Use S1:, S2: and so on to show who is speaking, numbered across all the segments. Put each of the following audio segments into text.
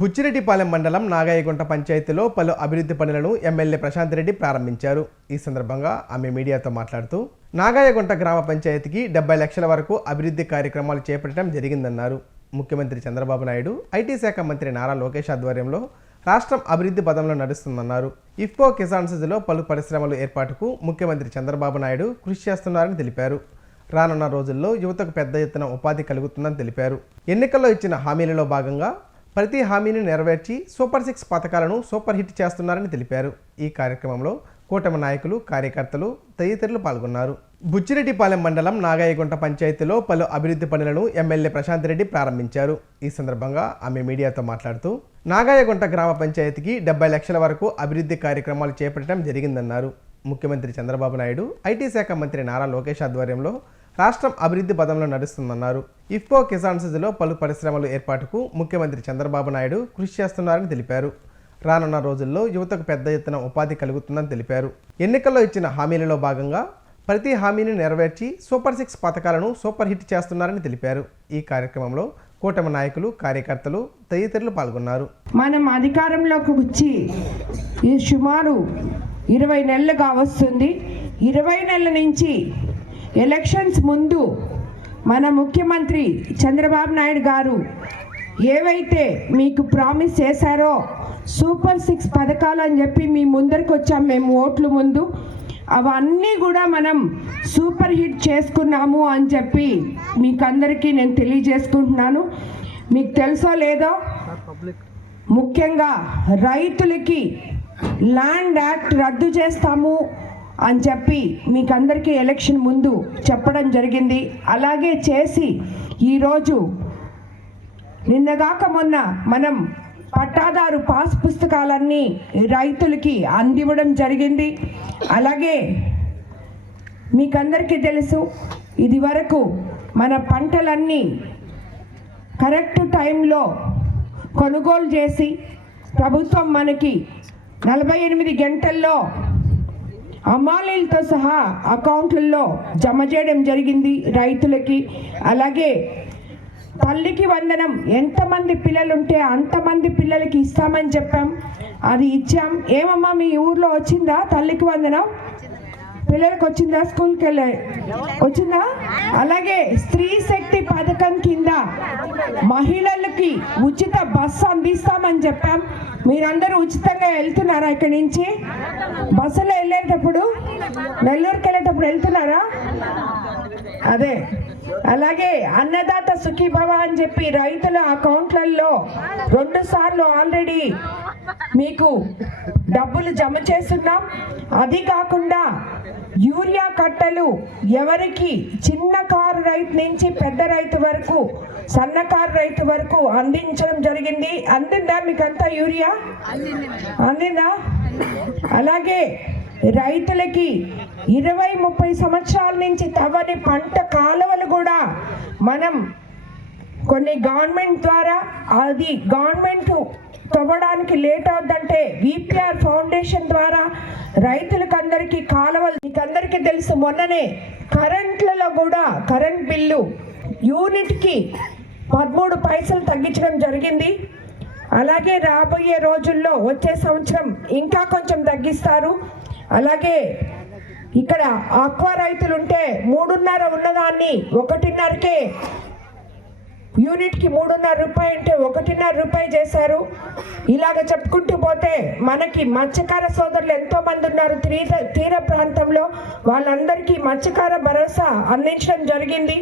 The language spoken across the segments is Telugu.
S1: బుచ్చిరెడ్డిపాలెం మండలం నాగాయగుంట పంచాయతీలో పలు అభివృద్ధి పనులను ఎమ్మెల్యే ప్రశాంత్ రెడ్డి ప్రారంభించారు. ఈ సందర్భంగా ఆమె మీడియాతో మాట్లాడుతూ నాగాయగుంట గ్రామ పంచాయతీకి డెబ్బై లక్షల వరకు అభివృద్ధి కార్యక్రమాలు చేపట్టడం జరిగిందన్నారు. ముఖ్యమంత్రి చంద్రబాబు నాయుడు ఐటీ శాఖ మంత్రి నారా లోకేష్ ఆధ్వర్యంలో రాష్ట్రం అభివృద్ధి పదంలో నడుస్తుందన్నారు. ఇఫ్కో కిసాన్ సిజ్లో పలు పరిశ్రమలు ఏర్పాటుకు ముఖ్యమంత్రి చంద్రబాబు నాయుడు కృషి చేస్తున్నారని తెలిపారు. రానున్న రోజుల్లో యువతకు పెద్ద ఎత్తున ఉపాధి కలుగుతుందని తెలిపారు. ఎన్నికల్లో ఇచ్చిన హామీలలో భాగంగా ప్రతి హామీని నెరవేర్చి సూపర్ సిక్స్ పథకాలను సూపర్ హిట్ చేస్తున్నారని తెలిపారు. ఈ కార్యక్రమంలో కూటమి నాయకులు కార్యకర్తలు తదితరులు పాల్గొన్నారు. బుచ్చిరెడ్డిపాలెం మండలం నాగాయగుంట పంచాయతీలో పలు అభివృద్ధి పనులను ఎమ్మెల్యే ప్రశాంత్ రెడ్డి ప్రారంభించారు. ఈ సందర్భంగా ఆమె మీడియాతో మాట్లాడుతూ నాగాయగుంట గ్రామ పంచాయతీకి డెబ్బై లక్షల వరకు అభివృద్ధి కార్యక్రమాలు చేపట్టడం జరిగిందన్నారు. ముఖ్యమంత్రి చంద్రబాబు నాయుడు ఐటీ శాఖ మంత్రి నారా లోకేష్ ఆధ్వర్యంలో రాష్ట్రం అభివృద్ధి పదంలో నడుస్తుందన్నారు. ఇఫ్కో కిసాన్ సిజ్లో పలు పరిశ్రమలు ఏర్పాటుకు ముఖ్యమంత్రి చంద్రబాబు నాయుడు కృషి చేస్తున్నారని తెలిపారు. రానున్న రోజుల్లో యువతకు పెద్ద ఎత్తున ఉపాధి కలుగుతుందని తెలిపారు. ఎన్నికల్లో ఇచ్చిన హామీలలో భాగంగా ప్రతి హామీని నెరవేర్చి సూపర్ సిక్స్ పథకాలను సూపర్ హిట్ చేస్తున్నారని తెలిపారు. ఈ కార్యక్రమంలో కూటమి నాయకులు కార్యకర్తలు తదితరులు పాల్గొన్నారు.
S2: మనం అధికారంలోకి వచ్చి ఈ సుమారు ఇరవై నెలలుగా వస్తుంది. ఇరవై నెలల నుంచి ఎలక్షన్స్ ముందు మన ముఖ్యమంత్రి చంద్రబాబు నాయుడు గారు ఏవైతే మీకు ప్రామిస్ చేశారో సూపర్ సిక్స్ పథకాలు అని చెప్పి మీ ముందరికి వచ్చాం మేము ఓట్లు ముందు అవన్నీ కూడా మనం సూపర్ హిట్ చేసుకున్నాము అని చెప్పి మీకు అందరికీ నేను తెలియజేసుకుంటున్నాను. మీకు తెలుసో లేదో ముఖ్యంగా రైతులకి ల్యాండ్ యాక్ట్ రద్దు చేస్తాము. అని చెప్పి మీకందరికీ ఎలక్షన్ ముందు చెప్పడం జరిగింది. అలాగే చేసి ఈరోజు నిన్నగాక మొన్న మనం పట్టాదారు పాస్ పుస్తకాలన్నీ రైతులకి అందివ్వడం జరిగింది. అలాగే మీకందరికీ తెలుసు ఇది వరకు మన పంటలన్నీ కరెక్ట్ టైంలో కొనుగోలు చేసి ప్రభుత్వం మనకి నలభై ఎనిమిది గంటల్లో అమ్మాలీలతో సహా అకౌంట్లలో జమ చేయడం జరిగింది రైతులకి. అలాగే తల్లికి వందనం ఎంతమంది పిల్లలుంటే అంతమంది పిల్లలకి ఇస్తామని చెప్పాం. అది ఇచ్చాం. ఏమమ్మా మీ ఊర్లో వచ్చిందా తల్లికి వందనం? పిల్లలకు వచ్చిందా స్కూల్కి వెళ్ళే? వచ్చిందా? అలాగే స్త్రీ శక్తి పథకం కింద మహిళలకి ఉచిత బస్సు అందిస్తామని చెప్పాం. మీరందరూ ఉచితంగా వెళ్తున్నారా ఇక్కడి నుంచి? బస్సులో వెళ్ళేటప్పుడు? నెల్లూరుకి వెళ్ళేటప్పుడు వెళ్తున్నారా? అదే. అలాగే అన్నదాత సుఖీభవ అని చెప్పి రైతుల అకౌంట్లలో రెండు సార్లు ఆల్రెడీ మీకు డబ్బులు జమ చేస్తున్నాం. అది కాకుండా యూరియా కట్టలు ఎవరికి చిన్న కారు రైతు నుంచి పెద్ద రైతు వరకు సన్నకారు రైతు వరకు అందించడం జరిగింది. అందిందా మీకంతా యూరియా? అందిందా? అలాగే రైతులకి ఇరవై ముప్పై సంవత్సరాల నుంచి తవ్వని పంట కాలువలు కూడా మనం కొన్ని గవర్నమెంట్ ద్వారా అది గవర్నమెంట్ తవ్వడానికి లేట్ అవుద్దంటే విపిఆర్ ఫౌండేషన్ ద్వారా రైతులకు అందరికీ కాలువలు మీకు అందరికీ తెలుసు మొన్ననే కరెంట్లలో కూడా కరెంట్ బిల్లు యూనిట్కి పదమూడు పైసలు తగ్గించడం జరిగింది. అలాగే రాబోయే రోజుల్లో వచ్చే సంవత్సరం ఇంకా కొంచెం తగ్గిస్తారు. అలాగే ఇక్కడ ఆక్వా రైతులు ఉంటే మూడున్నర ఉన్నదాన్ని ఒకటిన్నరకే యూనిట్కి మూడున్నర రూపాయి అంటే ఒకటిన్నర రూపాయి చేశారు. ఇలాగ చెప్పుకుంటూ పోతే మనకి మత్స్యకార సోదరులు ఎంతోమంది ఉన్నారు. తీర తీర ప్రాంతంలో వాళ్ళందరికీ మత్స్యకార భరోసా అందించడం జరిగింది.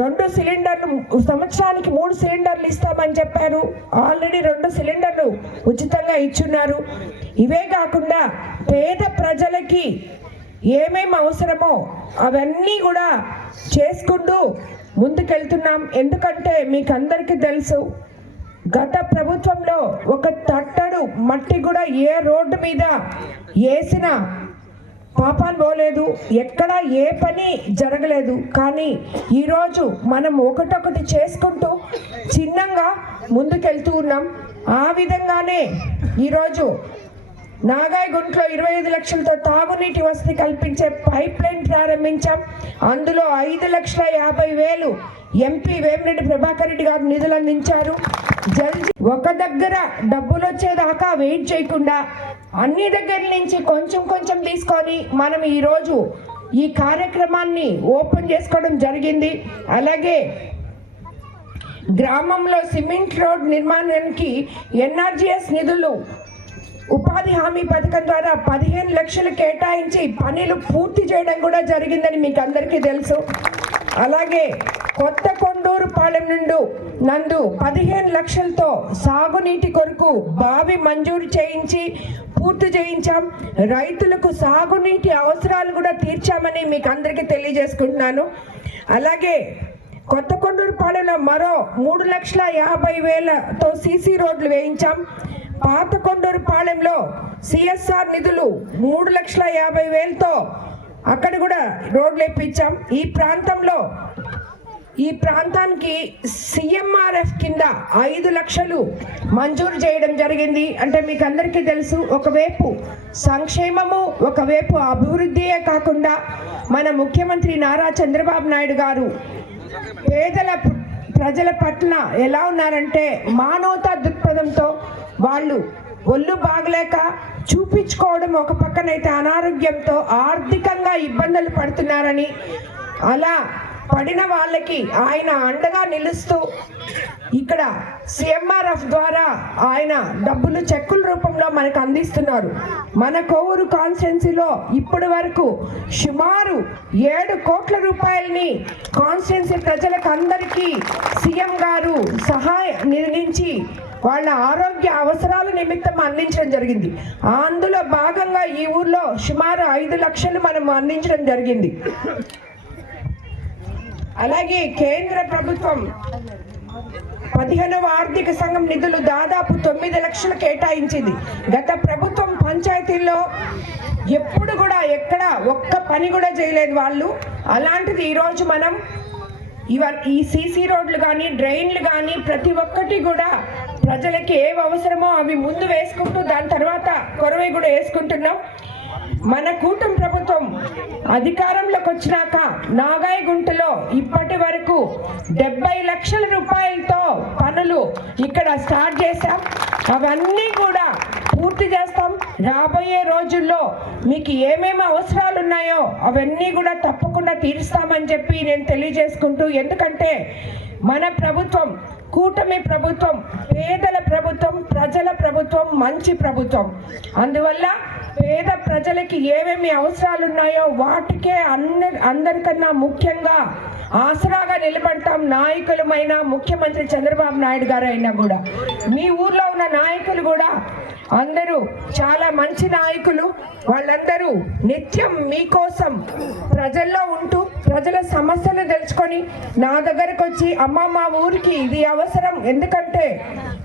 S2: రెండు సిలిండర్లు సంవత్సరానికి మూడు సిలిండర్లు ఇస్తామని చెప్పారు. ఆల్రెడీ రెండు సిలిండర్లు ఉచితంగా ఇచ్చున్నారు. ఇవే కాకుండా పేద ప్రజలకి ఏమేమి అవసరమో అవన్నీ కూడా చేసుకుంటూ ముందుకెళ్తున్నాం. ఎందుకంటే మీకు అందరికీ తెలుసు గత ప్రభుత్వంలో ఒక తట్టడు మట్టి కూడా ఏ రోడ్డు మీద వేసిన పాపాన్ పోలేదు. ఎక్కడ ఏ పని జరగలేదు. కానీ ఈరోజు మనం ఒకటొకటి చేసుకుంటూ చిన్నంగా ముందుకెళ్తూ ఉన్నాం. ఆ విధంగానే ఈరోజు నాగాయగుంట్లో ఇరవై ఐదు లక్షలతో తాగునీటి వసతి కల్పించే పైప్ లైన్ ప్రారంభించాం. అందులో ఐదు లక్షల యాభై వేలు ఎంపీ వేమిరెడ్డి ప్రభాకర్ రెడ్డి గారు నిధులు అందించారు. జల్జీ ఒక దగ్గర డబ్బులు వచ్చేదాకా వెయిట్ చేయకుండా అన్ని దగ్గర నుంచి కొంచెం కొంచెం తీసుకొని మనం ఈరోజు ఈ కార్యక్రమాన్ని ఓపెన్ చేసుకోవడం జరిగింది. అలాగే గ్రామంలో సిమెంట్ రోడ్ నిర్మాణానికి ఎన్ఆర్జిఎస్ నిధులు ఉపాధి హామీ పథకం ద్వారా పదిహేను లక్షలు కేటాయించి పనులు పూర్తి చేయడం కూడా జరిగిందని మీకు అందరికీ తెలుసు. అలాగే కొత్త కొండూరు పాలెం నుండి నందు పదిహేను లక్షలతో సాగునీటి కొరకు బావి మంజూరు చేయించి పూర్తి చేయించాం. రైతులకు సాగునీటి అవసరాలు కూడా తీర్చామని మీకు అందరికీ తెలియజేసుకుంటున్నాను. అలాగే కొత్త కొండూరు పాలెంలో మరో మూడు లక్షల యాభై వేలతో సీసీ రోడ్లు వేయించాం. పాత కొండూరు పాలెంలో సిఎస్ఆర్ నిధులు మూడు లక్షల యాభై వేలతో అక్కడ కూడా రోడ్లు ఇప్పించాం ఈ ప్రాంతంలో ఈ ప్రాంతానికి సిఎంఆర్ఎఫ్ కింద ఐదు లక్షలు మంజూరు చేయడం జరిగింది. అంటే మీకు అందరికీ తెలుసు ఒకవైపు సంక్షేమము ఒకవైపు అభివృద్ధియే కాకుండా మన ముఖ్యమంత్రి నారా చంద్రబాబు నాయుడు గారు పేదల ప్రజల పట్ల ఎలా ఉన్నారంటే మానవతా దృక్పథంతో వాళ్ళు ఒళ్ళు బాగలేక చూపించుకోవడం ఒక పక్కనైతే అనారోగ్యంతో ఆర్థికంగా ఇబ్బందులు పడుతున్నారని అలా పడిన వాళ్ళకి ఆయన అండగా నిలుస్తూ ఇక్కడ సిఎంఆర్ఎఫ్ ద్వారా ఆయన డబ్బులు చెక్కుల రూపంలో మనకు అందిస్తున్నారు. మన కోవూరు కాన్స్టిట్యున్సీలో ఇప్పటి వరకు సుమారు ఏడు కోట్ల రూపాయలని కాన్స్టిట్యున్సీ ప్రజలకు అందరికీ సీఎం గారు సహాయ నిర్ణయించి వాళ్ళ ఆరోగ్య అవసరాల నిమిత్తం అందించడం జరిగింది. అందులో భాగంగా ఈ ఊర్లో సుమారు ఐదు లక్షలు మనం అందించడం జరిగింది. అలాగే కేంద్ర ప్రభుత్వం పదిహేనవ ఆర్థిక సంఘం నిధులు దాదాపు తొమ్మిది లక్షలు కేటాయించింది. గత ప్రభుత్వం పంచాయతీల్లో ఎప్పుడు కూడా ఎక్కడ ఒక్క పని కూడా చేయలేదు వాళ్ళు. అలాంటిది ఈరోజు మనం ఇవ ఈ సీసీ రోడ్లు కానీ డ్రైన్లు కానీ ప్రతి ఒక్కటి కూడా ప్రజలకి ఏవి అవసరమో అవి ముందు వేసుకుంటూ దాని తర్వాత కొరవై కూడా వేసుకుంటున్నాం. మన కూటమి ప్రభుత్వం అధికారంలోకి వచ్చినాక నాగాయగుంటలో ఇప్పటి వరకు డెబ్బై లక్షల రూపాయలతో పనులు ఇక్కడ స్టార్ట్ చేశాం. అవన్నీ కూడా పూర్తి చేస్తాం. రాబోయే రోజుల్లో మీకు ఏమేమి అవసరాలు ఉన్నాయో అవన్నీ కూడా తప్పకుండా తీరుస్తామని చెప్పి నేను తెలియజేసుకుంటూ ఎందుకంటే మన ప్రభుత్వం కూటమి ప్రభుత్వం పేదల ప్రభుత్వం ప్రజల ప్రభుత్వం మంచి ప్రభుత్వం. అందువల్ల పేద ప్రజలకి ఏమేమి అవసరాలు ఉన్నాయో వాటికే అన్ని అందరికన్నా ముఖ్యంగా ఆసరాగా నిలబడతాం నాయకులమైన ముఖ్యమంత్రి చంద్రబాబు నాయుడు గారు అయినా కూడా. మీ ఊర్లో ఉన్న నాయకులు కూడా అందరూ చాలా మంచి నాయకులు. వాళ్ళందరూ నిత్యం మీకోసం ప్రజల్లో ఉంటూ ప్రజల సమస్యలు తెలుసుకొని నా దగ్గరకు వచ్చి అమ్మ మా ఊరికి ఇది అవసరం. ఎందుకంటే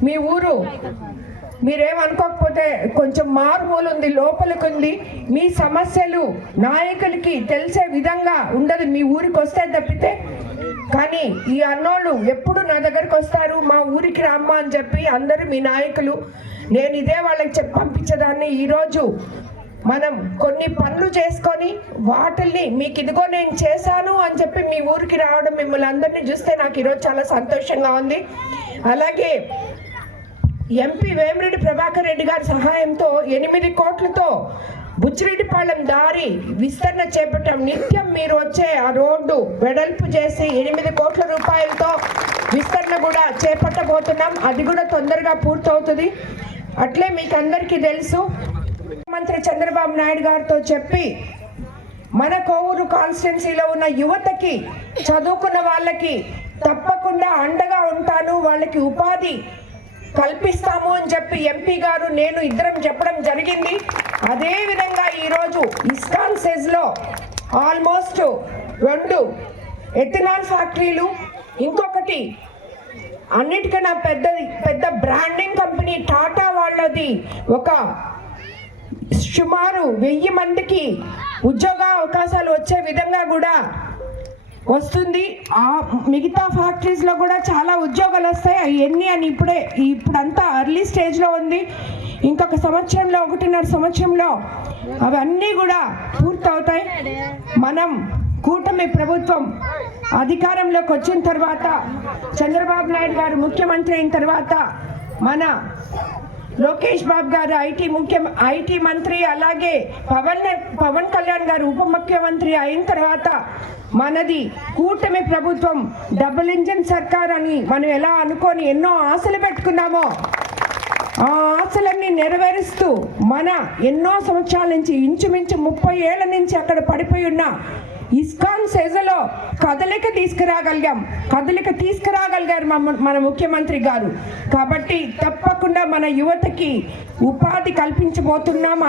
S2: మీ ఊరు మీరేమనుకోకపోతే కొంచెం మారుమూలు ఉంది లోపలికి ఉంది మీ సమస్యలు నాయకులకి తెలిసే విధంగా ఉండదు. మీ ఊరికి వస్తే తప్పితే. కానీ ఈ అన్నోళ్ళు ఎప్పుడు నా దగ్గరకు వస్తారు? మా ఊరికి రామ్మా అని చెప్పి అందరూ మీ నాయకులు. నేను ఇదే వాళ్ళకి చెప్పి పంపించేదాన్ని. ఈరోజు మనం కొన్ని పనులు చేసుకొని వాటిల్ని మీకు ఇదిగో నేను చేశాను అని చెప్పి మీ ఊరికి రావడం మిమ్మల్ని అందరినీ చూస్తే నాకు ఈరోజు చాలా సంతోషంగా ఉంది. అలాగే ఎంపీ వేమిరెడ్డి ప్రభాకర్ రెడ్డి గారి సహాయంతో ఎనిమిది కోట్లతో బుచ్చిరెడ్డిపాళెం దారి విస్తరణ చేపట్టాం. నిత్యం మీరు వచ్చే ఆ రోడ్డు వెడల్పు చేసి ఎనిమిది కోట్ల రూపాయలతో విస్తరణ కూడా చేపట్టబోతున్నాం. అది కూడా తొందరగా పూర్తవుతుంది. అట్లే మీకు అందరికీ తెలుసు. ముఖ్యమంత్రి చంద్రబాబు నాయుడు గారితో చెప్పి మన కోవూరు కాన్స్టిట్యున్సీలో ఉన్న యువతకి చదువుకున్న వాళ్ళకి తప్పకుండా అండగా ఉంటాను. వాళ్ళకి ఉపాధి కల్పిస్తాము అని చెప్పి ఎంపీ గారు నేను ఇద్దరం చెప్పడం జరిగింది. అదే విధంగా ఈరోజు ఇస్కాన్ సెజ్లో ఆల్మోస్ట్ రెండు ఎథనాల్ ఫ్యాక్టరీలు ఇంకొకటి అన్నిటికన్నా పెద్ద పెద్ద బ్రాండింగ్ కంపెనీ టాటా వాళ్ళది ఒక సుమారు వెయ్యి మందికి ఉద్యోగ అవకాశాలు వచ్చే విధంగా కూడా వస్తుంది. ఆ మిగతా ఫ్యాక్టరీస్లో కూడా చాలా ఉద్యోగాలు వస్తాయి. అవన్నీ అని ఇప్పుడే ఇప్పుడంతా అర్లీ స్టేజ్లో ఉంది. ఇంకొక సంవత్సరంలో ఒకటిన్నర సంవత్సరంలో అవన్నీ కూడా పూర్తవుతాయి. మనం కూటమి ప్రభుత్వం అధికారంలోకి వచ్చిన తర్వాత చంద్రబాబు నాయుడు గారు ముఖ్యమంత్రి అయిన తర్వాత మన లోకేష్ బాబు గారు ఐటీ ముఖ్య ఐటీ మంత్రి అలాగే పవన్ పవన్ కళ్యాణ్ గారు ఉప ముఖ్యమంత్రి అయిన తర్వాత మనది కూటమి ప్రభుత్వం డబుల్ ఇంజిన్ సర్కార్ అని మనం ఎలా అనుకొని ఎన్నో ఆశలు పెట్టుకున్నామో ఆ ఆశలన్నీ నెరవేరుస్తూ మన ఎన్నో సంవత్సరాల నుంచి ఇంచుమించు ముప్పై ఏళ్ళ నుంచి అక్కడ పడిపోయి ఉన్న ఇస్కాన్ సెజలో కదలిక తీసుకురాగలిగాం. కదలిక తీసుకురాగలిగారు మన ముఖ్యమంత్రి గారు. కాబట్టి తప్పకుండా మన యువతకి ఉపాధి కల్పించబోతున్నాం.